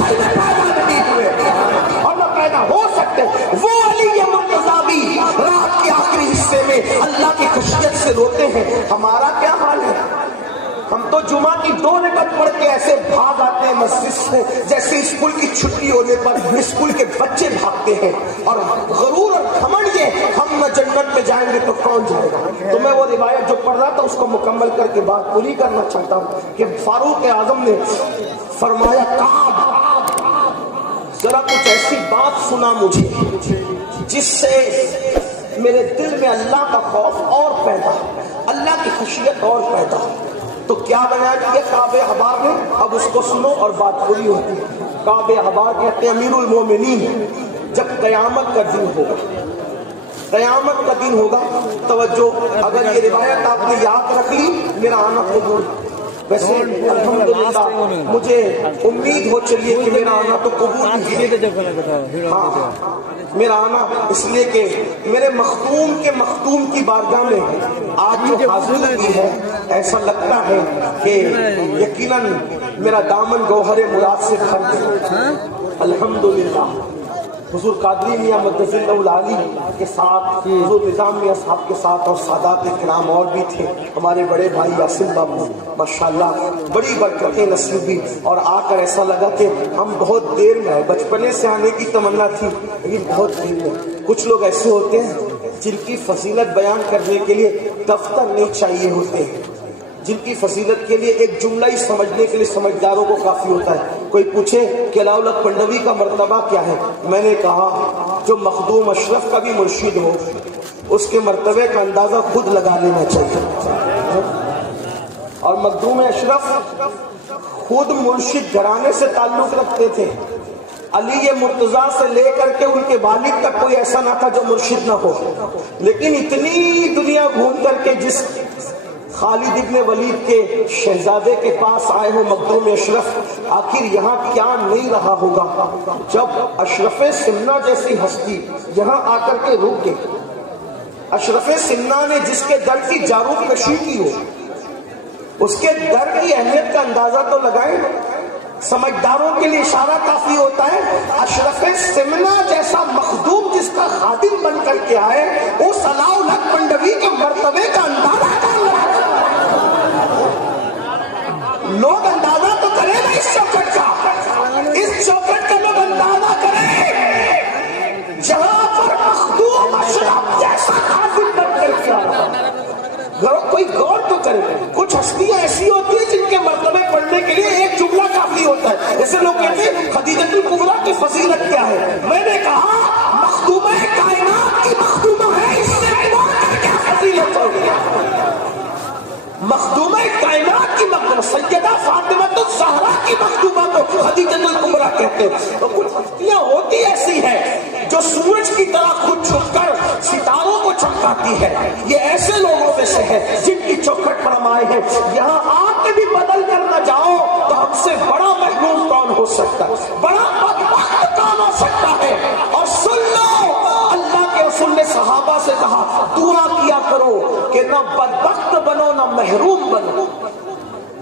اصل میں پیدا نہیں ہوئے اور نہ پیدا ہو سکتے. وہ علی مرتضیٰ بھی رات کے آخری حصے میں اللہ کی خشیت سے روتے ہیں. ہمارا کیا حال ہے؟ ہم تو جمعہ کی 2 رکعت پڑھ کے ایسے بھاگ آتے ہیں مسجد سے جیسے اسکول کی چھٹی ہونے پر اسکول کے بچے بھاگتے ہیں. اور غرور اور گھمنڈ یہ ہم نہ جنت میں جائیں گے تو کون جائے گا. تو میں وہ روایت جو پڑھ رہا تھا اس کو مکمل کر کے بات پوری کرنا چاہتا ہوں کہ فاروق اعظم نے فرمایا کعب ذرا کچھ ایسی بات سنا مجھے جس سے میرے دل میں اللہ کا خوف اور پیدا, اللہ کی خشیت اور پیدا. تو کیا بیان کیا کعب احبار نے؟ اب اس کو سنو اور بات پوری ہوتی ہے. کعب احبار کہتے ہیں امیر المومنین جب قیامت کا دن ہوگا, قیامت کا دن ہوگا, توجہ اگر یہ روایت آپ نے یاد رکھ لی میرا آنا قبول. ویسے الحمدللہ مجھے امید ہو چلیے کہ میرا آنا تو قبول ہے. ہاں میرا آنا اس لیے کہ میرے مخدوم کی بارگاہ میں آج جو حاضر کی ہے ایسا لگتا ہے کہ یقیناً میرا دامن گوہر مراد سے خرچ. الحمدللہ حضور قادری میاں مدثر اللہ العالی کے ساتھ, حضور نظام میاں صاحب کے ساتھ اور سادات کرام اور بھی تھے. ہمارے بڑے بھائی یاسر بابو ماشاءاللہ بڑی برکتیں نصیبی. اور آ کر ایسا لگا کہ ہم بہت دیر میں آئے. بچپنے سے آنے کی تمنا تھی لیکن بہت دیر میں. کچھ لوگ ایسے ہوتے ہیں جن کی فضیلت بیان کرنے کے لیے دفتر نہیں چاہیے ہوتے ہیں, جن کی فضیلت کے لیے ایک جملہ ہی سمجھنے کے لیے سمجھداروں کو کافی ہوتا ہے. کوئی پوچھے کہ علاء الحق پنڈوی کا مرتبہ کیا ہے, میں نے کہا جو مخدوم اشرف کا بھی مرشد ہو اس کے مرتبے کا اندازہ خود لگا لینا چاہیے. اور مخدوم اشرف خود مرشد گھرانے سے تعلق رکھتے تھے. علی مرتضیٰ سے لے کر کے ان کے والد تک کوئی ایسا نہ تھا جو مرشد نہ ہو. لیکن اتنی دنیا گھوم کر کے جس خالد ابن ولید کے شہزادے کے پاس آئے ہو مخدوم اشرف, آخر یہاں کیا نہیں رہا ہوگا جب اشرف سمنہ جیسی ہستی یہاں آ کر کے رک گئے. اشرف سمنہ نے جس کے در کی جارو کشی کی ہو اس کے در کی اہمیت کا اندازہ تو لگائیں. سمجھداروں کے لیے اشارہ کافی ہوتا ہے. اشرف سمنہ جیسا مخدوم جس کا خادم بن کر کے آئے اس علاء الحق پنڈوی کے مرتبے کا اندازہ کر رہا ہے. لوگ اندازہ تو کریں نا اس چوکٹ کا, اس چوکٹ کا لوگ اندازہ کریں جہاں پر مخدوم اشرف جیسا خادم بن کر کے آیا. کوئی غور تو کرے. کچھ ہستیاں ایسی ہوتی ہیں جن کے مرتبے پڑھنے کے لیے ایک جملہ کافی ہوتا ہے. ایسے لوگ کہتے ہیں خدیجہ الکبریٰ کی فضیلت کیا ہے. میں نے کہا مخدومہ کائنات کی مخدومہ ہے, اس سے بڑھ کر کیا فضیلت ہوگی. مخدومہ کائنات کی مخدومہ سیدہ فاطمہ الزہرا کی مخدومہ کو خدیجہ الکبریٰ کہتے ہیں. تو کچھ ہستیاں ہوتی ایسی ہیں جو سورج کی طرح خود چھپ کر ستاروں کو چمکاتی ہے. یہ ایسے لوگوں میں سے ہے جن کی چوکھٹ پر ہم آئے ہیں. یہاں آ کے بھی بدل کر نہ جاؤ تو ہم سے بڑا محروم کون ہو سکتا ہے, بڑا بدبخت کون ہو سکتا ہے. اور سن لو اللہ کے رسول نے صحابہ سے کہا دعا کیا کرو کہ نہ بدبخت بنو نہ محروم بنو.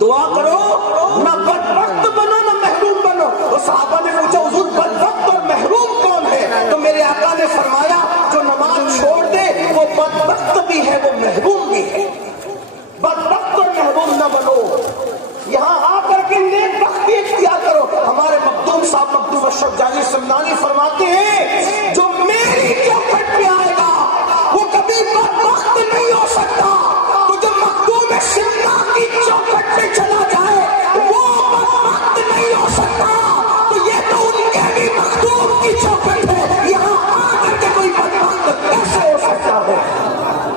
دعا کرو نہ بدبخت بنو نہ محروم بنو. تو صحابہ نے پوچھا حضور بدبخت اور محروم کون ہے؟ تو میرے آقا نے فرمایا جو نماز چھوڑ دے وہ بدبخت بھی ہے وہ محروم بھی ہے. بدبخت اور محروم نہ بنو. یہاں آ کر کے نیک بختی اختیار کرو. ہمارے مخدوم صاحب مخدوم اشرف جانی سمنانی فرماتے ہیں جو میری چوکھٹ پہ آئے گا وہ کبھی بدبخت نہیں ہو سکتا. تو جو مخدوم سمنہ کی چوکھٹ پہ چلا جائے وہ بدبخت نہیں ہو سکتا. تو یہ تو ان کے بھی مخدوم کی چوکھٹ ہے. یہاں آ کر کے کوئی بدبخت کیسے ہو سکتا ہے؟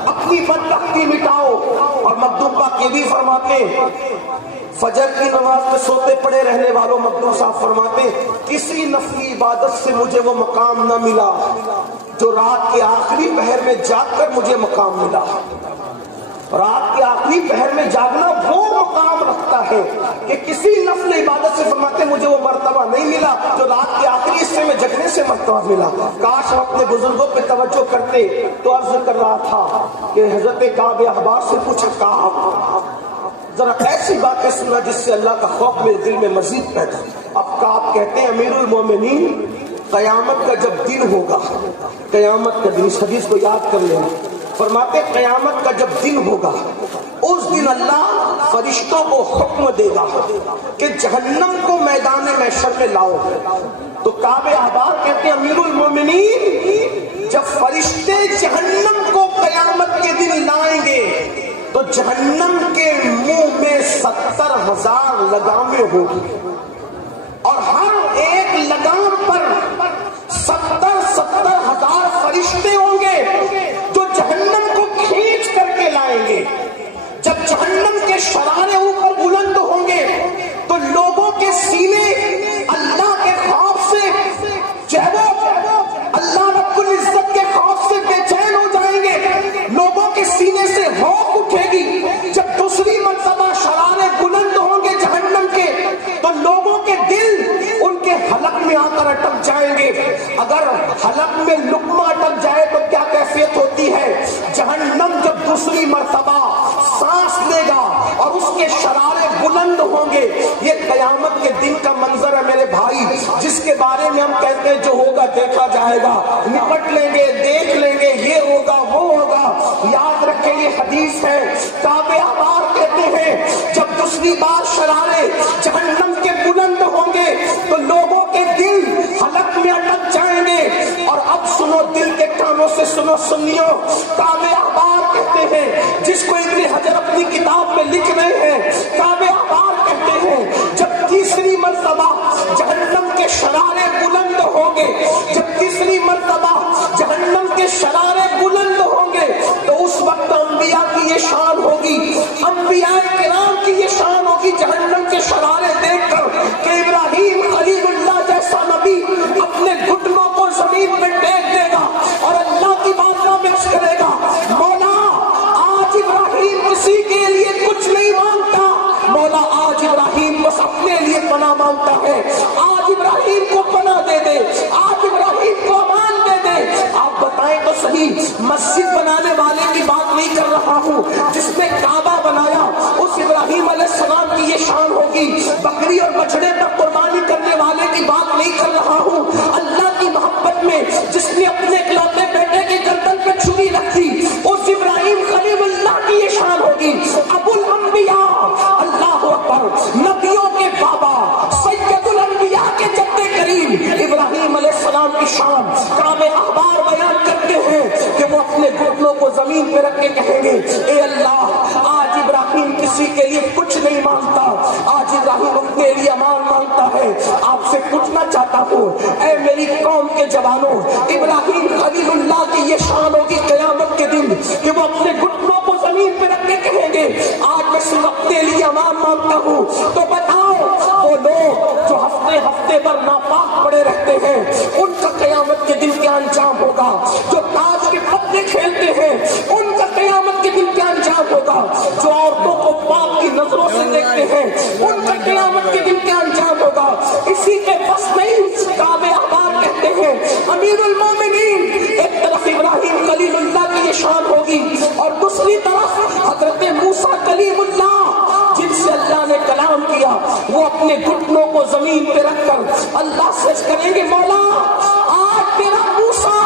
اپنی بدبختی مٹاؤ. اور مخدوم پاک یہ بھی فرماتے فجر کی نماز میں سوتے پڑے رہنے والوں مخدوم صاحب فرماتے کسی نفلی عبادت سے مجھے وہ مقام نہ ملا جو رات کے آخری پہر میں جاگ کر مجھے مقام ملا. رات کے آخری پہر میں جاگنا وہ مقام رکھتا ہے کہ کسی نفل عبادت سے فرماتے مجھے وہ مرتبہ نہیں ملا جو رات کے آخری حصے میں جگنے سے مرتبہ ملا. کاش ہم اپنے بزرگوں پہ توجہ کرتے. تو عرض کر رہا تھا کہ حضرت کعب احبار سے پوچھا کعب ذرا ایسی باتیں سنا جس سے اللہ کا خوف میرے دل میں مزید پیدا. اب آپ کہتے ہیں امیر المومنین قیامت کا جب دن ہوگا, قیامت کا دن, اس حدیث کو یاد کر لینا, فرماتے قیامت کا جب دن ہوگا اس دن اللہ فرشتوں کو حکم دے گا کہ جہنم کو میدان محشر میں لاؤ. تو کعب احبار کہتے ہیں امیر المومنین جب فرشتے جہنم کو قیامت کے دن لائیں گے تو جہنم کے منہ میں 70,000 لگامیں ہوگی اور ہر ایک لگام پر 70,000 فرشتے ہوں گے جو جہنم کو کھینچ کر کے لائیں گے. جب جہنم کے شرارے اوپر بلند ہوں گے تو لوگوں کے سینے اللہ کے خوف سے جو ہے وہ اللہ رب العزت کے خوف سے بے چین ہو جائیں گے. لوگوں کے سینے سے ہوک اٹھے گی. جب دوسری مرتبہ شرارے بلند ہوں گے جہنم کے تو لوگوں کے دل ان کے حلق میں آ کر اٹک جائیں گے. اگر حلق میں لقمہ اٹک جائے تو کیا کیفیت ہوتی ہے. جہنم جب دوسری مرتبہ سانس لے گا اور اس کے شرارے بلند ہوں گے. یہ قیامت کے دن کا منظر ہے میرے بھائی, جس کے بارے میں ہم کہتے ہیں جو ہوگا دیکھا جائے گا, نپٹ لیں گے, دیکھ لیں گے, یہ ہوگا وہ ہوگا. یاد رکھیں یہ حدیث ہے. کعب احبار کہتے ہیں جب دوسری بار شرارے جہنم کے بلند ہوں گے تو لوگوں کے دل حلق میں اٹک جائیں گے. اور اب سنو, دل کے کانوں سے سنو سنیو. کعب احبار کہتے ہیں جس کو ابن حجر اپنی کتاب میں لکھ رہے ہیں, کعب احبار کہتے ہیں جب تیسری مرتبہ جہنم کے شرارے بلند ہوں گے, جب تیسری مرتبہ جہنم کے شرارے بلند ہوں گے تو اس وقت انبیاء کی یہ شان ہوگی, انبیاء کرام کی یہ شان ہوگی جہنم کے شرارے دیکھ کر کہ ابراہیم خلیل اللہ جیسا نبی اپنے گھٹنوں کو زمین پہ ٹیک دے گا اور اللہ کی بارگاہ میں عرض کرے گا مولا آج ابراہیم کسی کے لیے کچھ نہیں مانگتا, مولا آج ابراہیم بس اپنے لیے پناہ مانگتا ہے. آج ابراہیم کو پناہ دے دے, آج ابراہیم کو امان دے دے. آپ بتائیں تو صحیح, مسجد بنانے والے کی بات نہیں کر رہا ہوں, جس نے کعبہ بنایا اس ابراہیم علیہ السلام کی یہ شان ہوگی. بکری اور بچڑے پر قربانی کرنے والے کی بات نہیں کر رہا ہوں. اللہ کی محبت میں جس نے اپنے اکلوتے بیٹے کے گردن پہ چھری رکھی اس ابراہیم خلیل اللہ کی یہ شان ہوگی. ابو الانبیاء, اللہ اکبر, نبیوں کے بابا, سید الانبیاء کے جد کریم ابراہیم علیہ السلام کی شان کعب احبار بیان کرتے ہیں کہ وہ اپنے گھٹنوں کو زمین پہ رکھ کے کہیں گے اے اللہ آج ابراہیم کسی کے لیے کچھ نہیں مانگتا, آج ابراہیم اپنے لیے امان مانگتا ہے. آپ سے پوچھنا چاہتا ہوں اے میری قوم کے جوانوں, ابراہیم خلیل اللہ کی یہ شان ہوگی قیامت کے دن کہ وہ اپنے گھٹنوں کو زمین پہ رکھ کے کہیں گے آج میں صرف اپنے لیے امان مانگتا ہوں. تو بتاؤ وہ لوگ جو ہفتے پر ناپاک پڑے رہتے ہیں ان کا قیامت کے دن کیا انجام ہوگا. جو تاج کے پتے کھیلتے ہیں ان کا قیامت کے دن کیا انجام ہوگا. جو عورتوں کو پاک کی نظروں سے دیکھتے ہیں ان کا قیامت کے دن کیا انجام ہوگا. اسی کے بس نہیں, کعب احبار کہتے ہیں امیر المومنین ایک طرف ابراہیم خلیل اللہ کی یہ شان ہوگی اور دوسری طرف حضرت موسیٰ کلیم اللہ جن سے اللہ نے کلام کیا, وہ اپنے گھٹنوں کو زمین پہ رکھ کر اللہ سے کریں گے مولا آج تیرا موسیٰ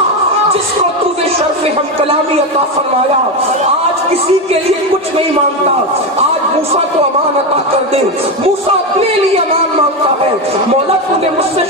جس کو تو نے شرف ہم کلامی عطا فرمایا آج کسی کے لیے کچھ نہیں مانگتا, آج موسیٰ کو امان عطا کر دے. موسیٰ اپنے لیے امان مانگتا ہے, مولا تو نے مجھ سے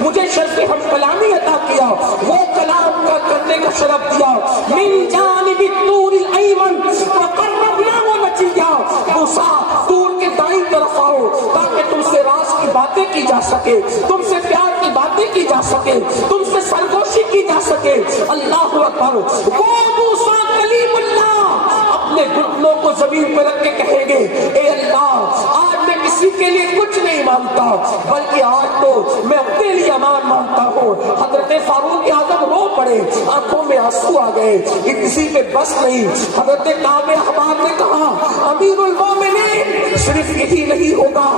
مجھے شرف ہم کلامی عطا کیا, وہ کلام کا کرنے کا شرف دیا. من جانب الطور الایمن وقربناه نجیا, موسیٰ طور کے دائیں طرف آؤ تاکہ تم سے راز کی باتیں کی جا سکے, تم سے پیار کی باتیں کی جا سکے, تم سے سرگوشی کی جا سکے. اللہ اکبر, وہ موسیٰ کلیم اللہ اپنے گھٹنوں کو زمین پر رکھ کے کہیں گے اے اللہ آج میں کسی کے لیے کچھ نہیں مانگتا بلکہ آج تو میں اپنے لیے امان مانگتا ہوں. حضرت فاروق اعظم رو پڑے, آنکھوں میں آنسو آ گئے. کسی پہ بس نہیں, حضرت کعب احبار نے کہا امیر المومنین صرف یہی نہیں ہوگا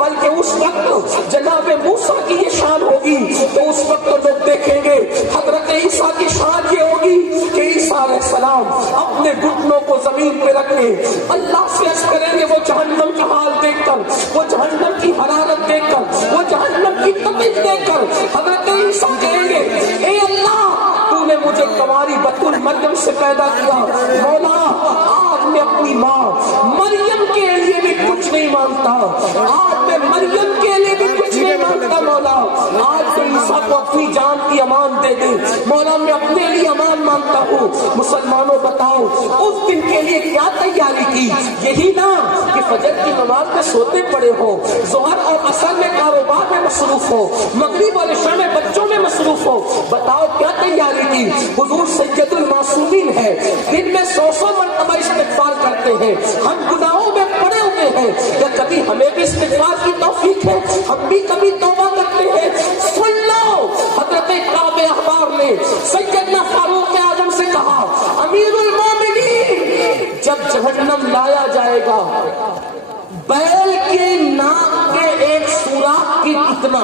بلکہ اس وقت جناب موسیٰ کی یہ شان ہوگی تو اس وقت لوگ دیکھیں گے. حضرت عیسیٰ کی شان یہ ہوگی کہ عیسیٰ علیہ السلام اپنے گھٹنوں کو زمین پہ رکھ کے اللہ سے عرض کریں گے وہ جہنم تخفیف دے کر حضرت عیسیٰ کہیں گے اے اللہ تو نے مجھے کنواری بطول مریم سے پیدا کیا، مولا آج میں اپنی ماں مریم کے لیے بھی کچھ نہیں مانگتا، آج میں مریم کے لیے بھی کچھ نہیں مانگتا، مولا آج تو عیسیٰ کو اپنی جان کی امان دے دے، مولا میں اپنے لیے امان مانگتا ہوں۔ مسلمانوں بتاؤ اس دن کے لیے کیا تیاری کی؟ یہی نا کہ فجر کی نماز میں سوتے پڑے ہو، ظہر اور عصر میں کاروبار میں مصروف ہو، مغرب اور عشاء میں بچوں میں مصروف ہو، بتاؤ کیا تیاری کی؟ حضور سید المعصومین ہے، دن میں 100 مرتبہ استغفار کرتے ہیں، ہم گناہوں میں پڑے ہوئے ہیں، کیا کبھی ہمیں بھی استغفار کی توفیق ہے؟ ہم بھی کبھی توبہ کرتے ہیں؟ سن لو حضرت کعب احبار نے سیدنا فاروق اعظم سے کہا امیر المومنین جب جہنم لایا جائے گا بیل کے ناک کے ایک سوراخ کی اتنا،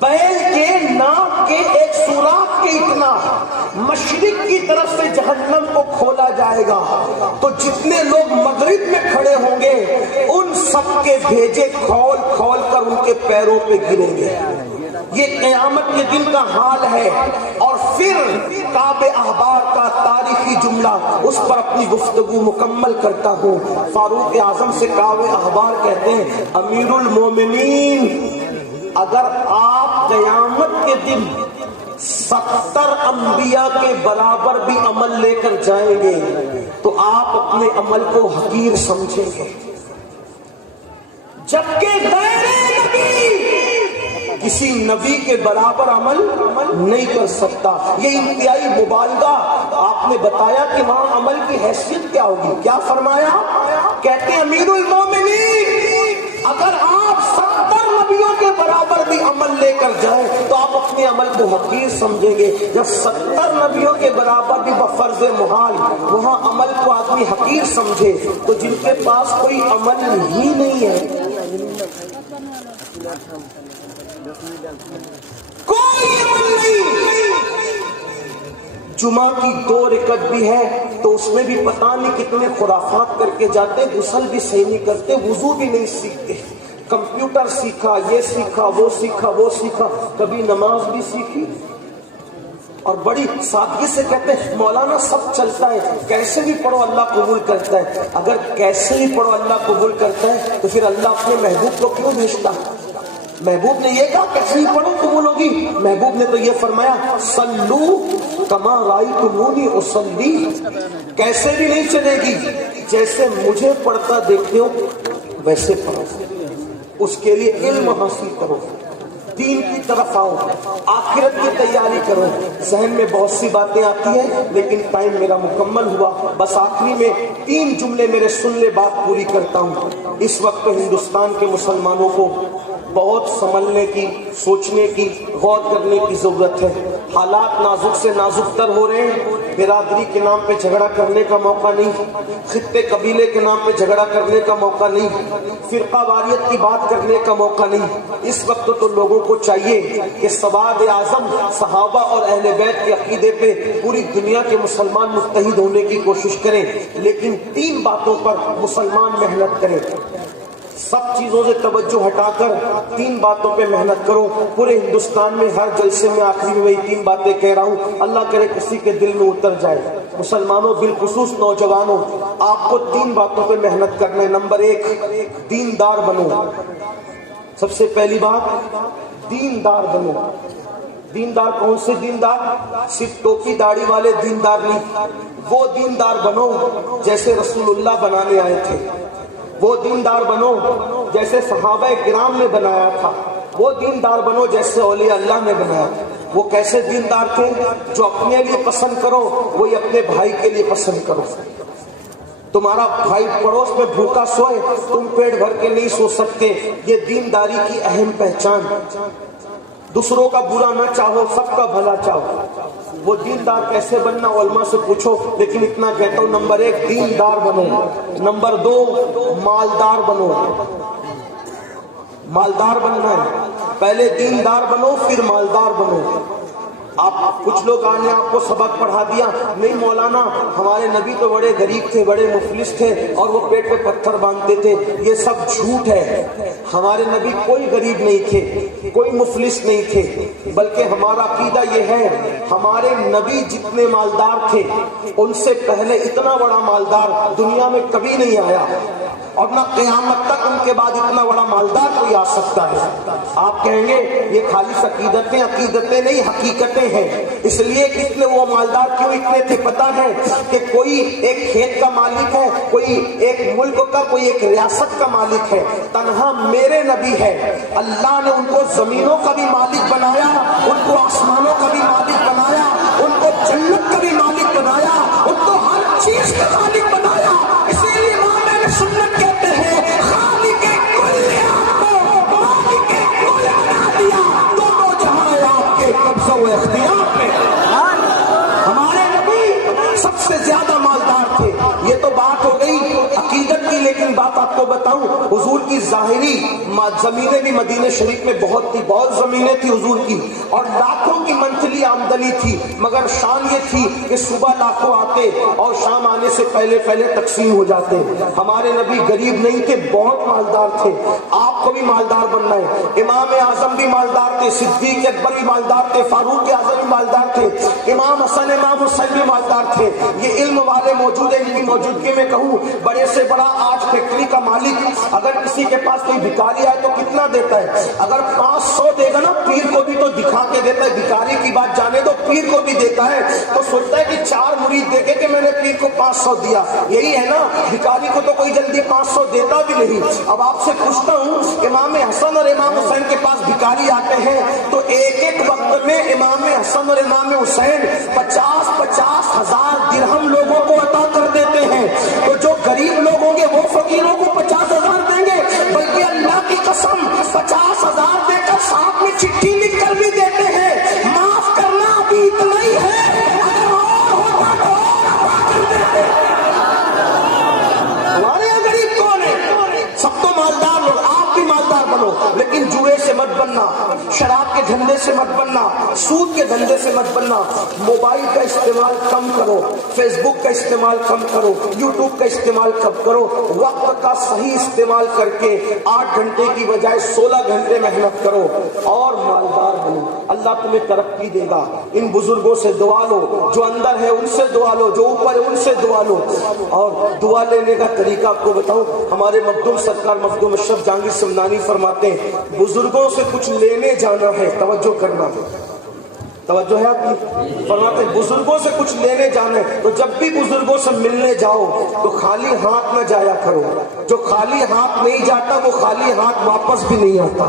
بیل کے ناک کے ایک سوراخ کے اتنا مشرق کی طرف سے جہنم کو کھولا جائے گا، تو جتنے لوگ مغرب میں کھڑے ہوں گے ان سب کے بھیجے کھول کھول کر ان کے پیروں پہ گریں گے۔ یہ قیامت کے دن کا حال ہے۔ اور پھر کعب احبار کا تاریخی جملہ، اس پر اپنی گفتگو مکمل کرتا ہوں۔ فاروق اعظم سے کعب احبار کہتے ہیں امیر المومنین اگر آپ قیامت کے دن 70 انبیاء کے برابر بھی عمل لے کر جائیں گے تو آپ اپنے عمل کو حقیر سمجھیں گے، جبکہ غیر نبی کسی نبی کے برابر عمل نہیں کر سکتا۔ یہ انتہائی مبالغہ آپ نے بتایا کہ وہاں عمل کی حیثیت کیا ہوگی، کیا فرمایا؟ کہتے ہیں امیر المومنین اگر آپ 70 نبیوں کے برابر بھی عمل لے کر جائیں تو آپ اپنے عمل کو حقیر سمجھیں گے۔ جب 70 نبیوں کے برابر بھی بفرض محال وہاں عمل کو آدمی حقیر سمجھے تو جن کے پاس کوئی عمل ہی نہیں ہے، کوئی عمل نہیں، جمعہ کی 2 رکعت بھی ہے تو اس میں بھی پتہ نہیں کتنے خرافات کر کے جاتے، غسل بھی صحیح نہیں کرتے، وضو بھی نہیں سیکھتے، کمپیوٹر سیکھا، یہ سیکھا، وہ سیکھا، وہ سیکھا، کبھی نماز بھی سیکھی، اور بڑی سادگی سے کہتے ہیں مولانا سب چلتا ہے، کیسے بھی پڑھو اللہ قبول کرتا ہے۔ اگر کیسے بھی پڑھو اللہ قبول کرتا ہے تو پھر اللہ اپنے محبوب کو کیوں بھیجتا؟ محبوب نے یہ کہا کیسے بھی پڑھو قبول ہوگی، محبوب نے تو یہ فرمایا صلو کما رأیتمونی اصلی، کیسے بھی نہیں چلے گی، جیسے مجھے پڑھتا دیکھتے ہو ویسے پڑھو، اس کے لیے علم حاصل کرو، دین کی طرف آؤ، آخرت کی تیاری کرو۔ ذہن میں بہت سی باتیں آتی ہیں لیکن ٹائم میرا مکمل ہوا، بس آخری میں 3 جملے میرے سن لے بات پوری کرتا ہوں۔ اس وقت ہندوستان کے مسلمانوں کو بہت سنبھلنے کی، سوچنے کی، غور کرنے کی ضرورت ہے۔ حالات نازک سے نازک تر ہو رہے ہیں، برادری کے نام پہ جھگڑا کرنے کا موقع نہیں، خطے قبیلے کے نام پہ جھگڑا کرنے کا موقع نہیں، فرقہ واریت کی بات کرنے کا موقع نہیں۔ اس وقت تو لوگوں کو چاہیے کہ سواد اعظم صحابہ اور اہل بیت کے عقیدے پہ پوری دنیا کے مسلمان متحد ہونے کی کوشش کریں، لیکن 3 باتوں پر مسلمان محنت کریں۔ سب چیزوں سے توجہ ہٹا کر 3 باتوں پہ محنت کرو۔ پورے ہندوستان میں ہر جلسے میں آخری میں وہی 3 باتیں کہہ رہا ہوں، اللہ کرے کسی کے دل میں اتر جائے۔ مسلمانوں بالخصوص نوجوانوں، آپ کو 3 باتوں پہ محنت کرنا ہے۔ نمبر 1 دیندار بنو، سب سے پہلی بات دیندار بنو۔ دیندار کون سے دیندار؟ صرف ٹوپی داڑھی والے دیندار نہیں، وہ دیندار بنو جیسے رسول اللہ بنانے آئے تھے، وہ دیندار بنو جیسے صحابہ کرام نے بنایا تھا، وہ دیندار بنو جیسے اولیاء اللہ نے بنایا تھا۔ وہ کیسے دیندار تھے؟ جو اپنے لیے پسند کرو وہی اپنے بھائی کے لیے پسند کرو۔ تمہارا بھائی پڑوس میں بھوکا سوئے، تم پیٹ بھر کے نہیں سو سکتے، یہ دینداری کی اہم پہچان۔ دوسروں کا برا نہ چاہو، سب کا بھلا چاہو۔ وہ دیندار کیسے بننا علماء سے پوچھو، لیکن اتنا کہتا ہوں، نمبر 1 دیندار بنو، نمبر 2 مالدار بنو۔ مالدار بننا ہے، پہلے دیندار بنو پھر مالدار بنو۔ آپ کچھ لوگ آنے آپ کو سبق پڑھا دیا، نہیں مولانا ہمارے نبی تو بڑے غریب تھے، بڑے مفلس تھے اور وہ پیٹ پہ پتھر باندھتے تھے، یہ سب جھوٹ ہے۔ ہمارے نبی کوئی غریب نہیں تھے، کوئی مفلس نہیں تھے، بلکہ ہمارا عقیدہ یہ ہے ہمارے نبی جتنے مالدار تھے ان سے پہلے اتنا بڑا مالدار دنیا میں کبھی نہیں آیا، اور نہ قیامت تک ان کے بعد اتنا بڑا مالدار کوئی آ سکتا ہے۔ آپ کہیں گے یہ خالص عقیدتیں نہیں حقیقتیں ہیں، اس لیے کہ اتنے وہ مالدار کیوں اتنے تھے پتہ ہے کہ کوئی ایک کھیت کا مالک ہے، کوئی ایک ملک کا، کوئی ایک ریاست کا مالک ہے، تنہا میرے نبی ہے۔ اللہ نے ان کو زمینوں کا بھی مالک بنایا، ان کو آسمانوں کا بھی مالک بنایا، ان کو جنت کا بھی مالک بنایا، ان کو ہر چیز کا مالک بنایا۔ اسی لیے امام سنت کہتے ہیں خالق کل آپ کو مالک کل بنا دیا، دونوں جہاں آپ کے قبضہ و اختیار میں۔ ہمارے نبی سب سے زیادہ مالدار تھے۔ یہ تو بات ہو گئی عقیدت کی، لیکن بات آپ کو بتاؤں حضور کی ظاہری زمینیں بھی مدینہ شریف میں بہت تھی، بہت زمینیں تھی حضور کی، اور لاکھوں کی منتھلی آمدنی تھی، مگر شان یہ تھی کہ صبح لاکھوں آتے اور شام آنے سے پہلے تقسیم ہو جاتے۔ ہمارے نبی غریب نہیں تھے، بہت مالدار تھے۔ آپ کو بھی مالدار بننا ہے۔ امام اعظم بھی مالدار تھے، صدیق اکبر بھی مالدار تھے، فاروق اعظم بھی مالدار تھے، امام حسن امام حسین بھی مالدار تھے۔ یہ علم والے موجود ہیں، ان کی موجودگی میں کہوں بڑے سے بڑا آج فیکٹری کا مالک اگر کسی کے پاس کوئی بھکاری آئے تو کتنا دیتا ہے؟ اگر 500 دے گا نا پیر کو بھی تو دکھا کے دیتا ہے، بھکاری کی بات جانے دو، پیر کو بھی دیتا ہے تو سوچتا ہے کہ 4 مرید دیکھے کہ میں نے پیر کو 500 دیا۔ یہی ہے نا، بھکاری کو تو کوئی جلدی 500 دیتا بھی نہیں۔ اب آپ سے پوچھتا ہوں امام حسن اور امام حسین کے پاس بھکاری آتے ہیں تو ایک وقت میں امام حسن اور امام حسین 50,000 درہم لوگوں کو عطا کر دیتے ہیں، تو جو غریب لوگ ہوں گے وہ فقیروں کو 50,000 دیں گے، بلکہ اللہ کی قسم 50,000 دے کر ساتھ میں چٹھی لکھ کر بھی دیتے ہیں معاف کرنا ابھی اتنا ہی ہے، اگر اور ہوتا تو اور عطا کر دیتے۔ ہمارے یہاں غریب کون ہے؟ سب تو مالدار لوگ، آپ بھی مالدار بنو، لیکن جوئے سے مت بننا، شراب کے دھندے سے مت بننا، سود کے دھندے سے مت بننا، موبائل کا استعمال کم کرو، فیس بک کا استعمال کم کرو، یوٹیوب کا استعمال کم کرو، وقت کا صحیح استعمال کر کے 8 گھنٹے کی بجائے 16 گھنٹے محنت کرو اور مالدار بنو۔ اللہ تمہیں ترقی دے گا۔ ان بزرگوں سے دعا لو، جو اندر ہے ان سے دعا لو، جو اوپر ہے ان سے دعا لو۔ اور دعا لینے کا طریقہ آپ کو بتاؤں، ہمارے مخدوم سرکار مخدوم اشرف جہانگیر سمنانی فرماتے ہیں بزرگوں سے کچھ لینے جانا ہے، توجہ کرنا، توجہ ہے آپ کی، فرماتے ہیں بزرگوں سے کچھ لینے جانا ہے تو جب بھی بزرگوں سے ملنے جاؤ تو خالی ہاتھ نہ جایا کرو، جو خالی ہاتھ نہیں جاتا وہ خالی ہاتھ واپس بھی نہیں آتا۔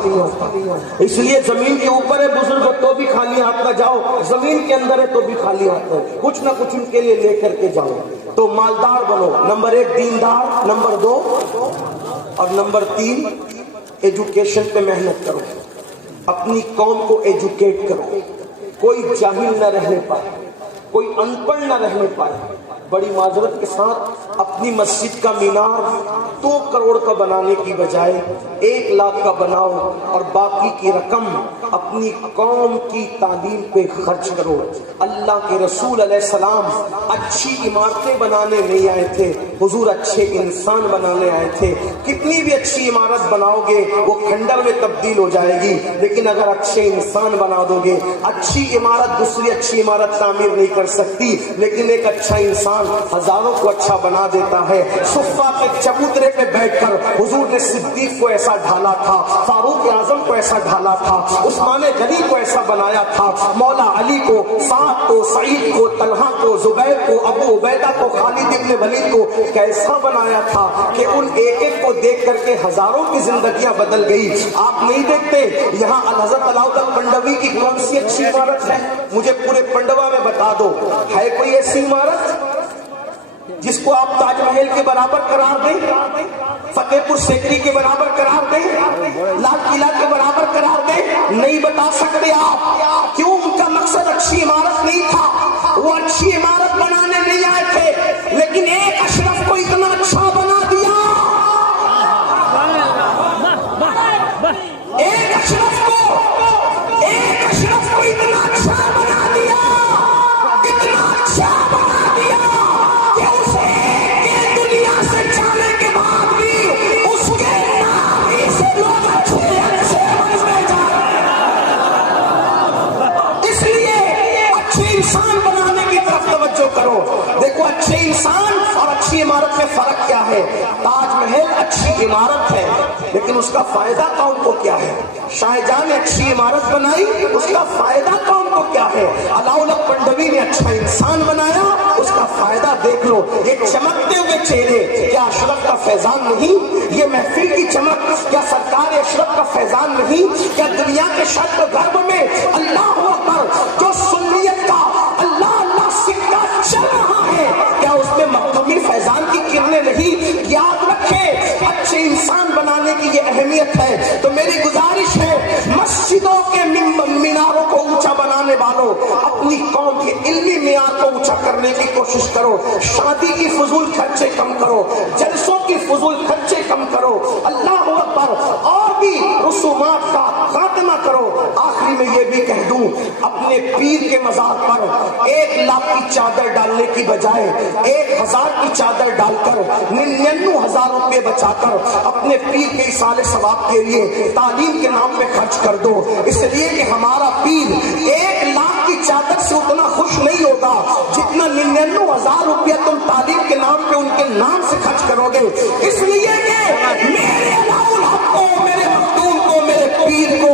اس لیے زمین کے اوپر ہے بزرگ تو بھی خالی ہاتھ نہ جاؤ، زمین کے اندر ہے تو بھی خالی ہاتھ نہ، کچھ نہ کچھ ان کے لیے لے کر کے جاؤ۔ تو مالدار بنو، نمبر 1 دیندار، نمبر 2 اور نمبر 3 ایجوکیشن پہ محنت کرو، اپنی قوم کو ایجوکیٹ کرو، کوئی جاہل نہ رہنے پائے، کوئی ان پڑھ نہ رہنے پائے۔ بڑی معذرت کے ساتھ اپنی مسجد کا مینار 2 کروڑ کا بنانے کی بجائے 1 لاکھ کا بناؤ اور باقی کی رقم اپنی قوم کی تعلیم پہ خرچ کرو۔ اللہ کے رسول علیہ السلام اچھی عمارتیں بنانے نہیں آئے تھے، حضور اچھے انسان بنانے آئے تھے۔ کتنی بھی اچھی عمارت بناؤ گے وہ کھنڈر میں تبدیل ہو جائے گی، لیکن اگر اچھے انسان بنا دو گے، اچھی عمارت دوسری اچھی عمارت تعمیر نہیں کر سکتی، لیکن ایک اچھا انسان ہزاروں کو اچھا بنا دیتا ہے۔ صفہ کے چبوترے پہ بیٹھ کر حضور نے صدیق کو ایسا ڈھالا تھا، فاروق اعظم کو ایسا ڈھالا تھا، عثمان غنی کو ایسا بنایا تھا، مولا علی کو، سعد کو، سعید کو، طلحہ کو، زبیر کو، ابو عبیدہ کو، خالد ابن ولید کو کیسا بنایا تھا کہ ان ایک کو دیکھ کر کے ہزاروں کی زندگیاں بدل گئی۔ آپ نہیں دیکھتے یہاں الحضرت علاؤالدین پنڈوی کی کون سی اچھی عمارت ہے؟ مجھے پورے پنڈوا میں بتا دو، ہے کوئی ایسی عمارت جس کو آپ تاج محل کے برابر قرار دیں، فتح پور سیکری کے برابر قرار دیں، لال قلعہ کے برابر قرار دیں؟ نہیں بتا سکتے آپ۔ کیوں؟ ان کا مقصد اچھی عمارت نہیں تھا، وہ اچھی عمارت بنانے نہیں آئے تھے، لیکن ایک اشرف کو اتنا اچھا بنا دیا، ایک اشرف کو اتنا اچھا بنا دیا انسان اور اچھی عمارت میں فرق کیا ہے؟ تاج محل اچھی عمارت ہے لیکن اس کا فائدہ قوم کو کیا ہے؟ شاہ جہاں نے اچھی عمارت بنائی، اس کا فائدہ قوم کو کیا ہے؟ علاؤاللہ پنڈوی نے اچھا انسان بنایا، اس کا فائدہ دیکھ لو۔ یہ چمکتے ہوئے چہرے کیا اشرف کا فیضان نہیں؟ یہ محفل کی چمک کیا سرکار اشرف کا فیضان نہیں؟ کیا دنیا کے شرق و غرب میں اللہ اکبر جو سنیت کا اللہ اللہ سکہ چل رہا ہے، کیا اس میں مخدومی فیضان کی کرنیں نہیں؟ یاد رکھیں اچھے انسان بنانے کی یہ اہمیت ہے۔ تو میری گزارش ہے مسجدوں کے میناروں کو اونچا بنانے والوں، اپنی قوم کے علمی معیار کو اونچا کرنے کی کوشش کرو۔ شادی کی فضول خرچے کم کرو، جلسوں کی فضول خرچے کم کرو، اللہ اکبر، اور بھی رسومات کا خاتمہ کرو۔ آخری میں یہ بھی کہہ دوں، اپنے پیر کے مزار پر 1 لاکھ کی چادر ڈالنے کی بجائے 1000 کی چادر ڈال کر 99,000 روپے بچا کر اپنے پیر کے ایصال ثواب کے لیے تعلیم کے نام پہ خرچ کر دو، اس لیے کہ ہمارا پیر 1 لاکھ کی چادر سے اتنا خوش نہیں ہوگا جتنا 99,000 روپیہ تم تعلیم کے نام پہ ان کے نام سے خرچ کرو گے۔ اس لیے کہ میرے علاؤالحق کو، میرے مخدوم کو، میرے پیر کو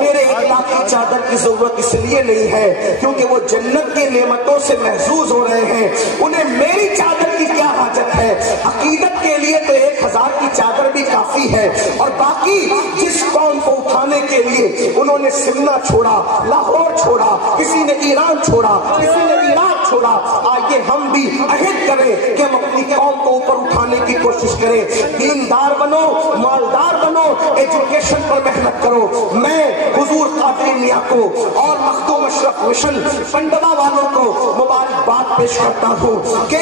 میرے 1 لاکھ کی چادر کی ضرورت اس لیے نہیں ہے کیونکہ وہ جنت کی نعمتوں سے محظوظ ہو رہے ہیں، انہیں میری چادر کی کیا حاجت ہے؟ عقیدت کے لیے تو 1000 کی چادر بھی کافی ہے۔ اور باقی جس قوم کو اٹھانے کے لیے انہوں نے سمنا چھوڑا، لاہور چھوڑا، کسی نے ایران چھوڑا، کسی نے عراق چھوڑا، آئیے ہم بھی عہد کریں کہ ہم اپنی قوم کو اوپر اٹھانے کی کوشش کریں۔ دیندار بنو، مالدار بنو، ایجوکیشن پر محنت کرو۔ میں حضور قادری میاں کو اور مخدوم اشرف مشن پنڈوا والوں کو مبارکباد پیش کرتا ہوں کہ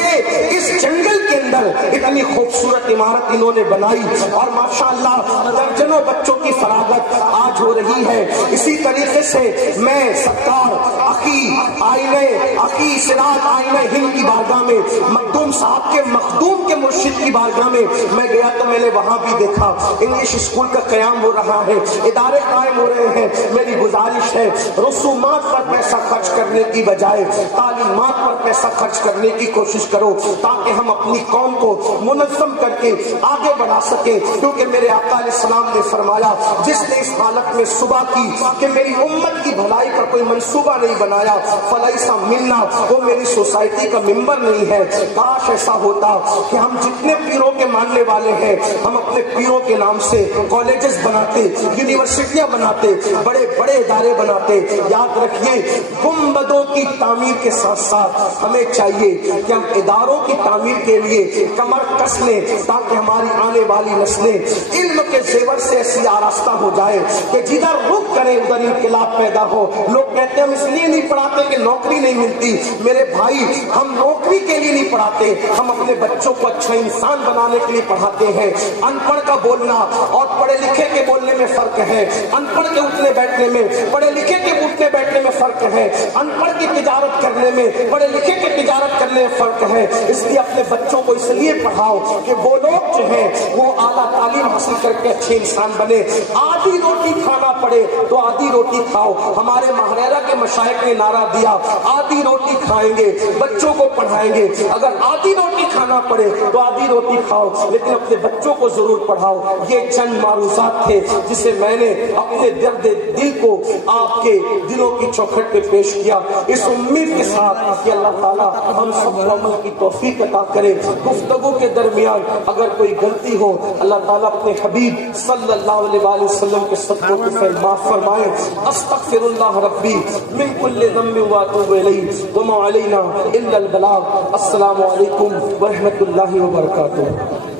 اس جنگل کے اندر اتنی خوبصورت عمارت انہوں نے بنائی اور ماشاءاللہ درجنوں بچوں کی فراغت آج ہو رہی ہے۔ اسی طریقے سے میں سرکار عقی سراج آئینہ ہند کی بارگاہ میں مخدوم صاحب کے مخدوم کے مرشد کی بارگاہ میں گیا تو میں نے وہاں بھی دیکھا انگلش اسکول کا قیام ہو رہا ہے، ادارے قائم ہو رہے ہیں۔ میری گزارش ہے رسومات پر پیسہ خرچ کرنے کی بجائے تعلیمات پر پیسہ خرچ کرنے کی کوشش کرو تاکہ ہم اپنی قوم کو منظم کر کے آگے بڑھا سکیں، کیونکہ میرے آقا علیہ السلام نے فرمایا جس نے اس حالت میں صبح کی کہ میری امت کی بھلائی پر کوئی منصوبہ نہیں بنایا فلیسا منا، وہ میری سوسائٹی کا ممبر نہیں ہے۔ کاش ایسا ہوتا کہ ہم جتنے پیروں کے ماننے والے ہیں ہم اپنے پیروں کے نام سے کالجز بناتے، یونیورسٹیاں بناتے، بڑے بڑے ادارے بناتے۔ یاد رکھیے گنبدوں کی تعمیر کے ساتھ ساتھ ہمیں چاہیے کہ ہم اداروں کی تعمیر کے لیے کمر کس لیں تاکہ ہماری آنے والی نسلیں علم کے زیور سے ایسی آراستہ ہو جائے کہ جدھر رخ کریں ادھر انقلاب پیدا ہو۔ لوگ کہتے ہیں ہم اس لیے نہیں پڑھاتے کہ نوکری نہیں ملتی۔ میرے بھائی ہم نوکری کے لیے نہیں پڑھاتے، ہم اپنے بچوں کو اچھا انسان بنانے کے لیے پڑھاتے ہیں۔ ان پڑھ کا بولنا اور پڑھے لکھے کے بولنے میں فرق ہے، ان پڑھ کے اٹھنے بیٹھنے میں، پڑھے لکھے کے اٹھنے بیٹھنے میں فرق ہے، ان پڑھ کی تجارت کرنے میں، پڑھے لکھے کے تجارت کرنے میں فرق ہے۔ اس لیے اپنے بچوں کو اس لیے پڑھاؤ کہ وہ لوگ جو ہیں وہ اعلیٰ تعلیم حاصل کر کے اچھے انسان بنے۔ آدھی روٹی کھانا پڑے تو آدھی روٹی کھاؤ۔ ہمارے ماہرہ کے مشائخ نے نعرہ دیا آدھی روٹی کھائیں گے، بچوں کو پڑھائیں گے۔ اگر آدھی روٹی کھانا پڑے تو آدھی روٹی کھاؤ لیکن اپنے بچوں کو ضرور پڑھاؤ۔ یہ چند معروضات تھے جسے میں نے اپنے درد دل کو آپ کے دلوں کی چوکھٹ پہ پیش کیا، اس امید کے ساتھ کہ اللہ تعالیٰ ہم سب کو عمل کی توفیق عطا کرے۔ گفتگو کے درمیان اگر کوئی غلطی ہو اللہ تعالیٰ اپنے حبیب صلی اللہ علیہ وآلہ وسلم کے صدقوں کو معاف فرمائے۔ استغفر اللہ ربی من کل ذنب واتوب الیہ وما علینا الا البلاغ۔ السلام علیکم ورحمۃ اللہ وبرکاتہ۔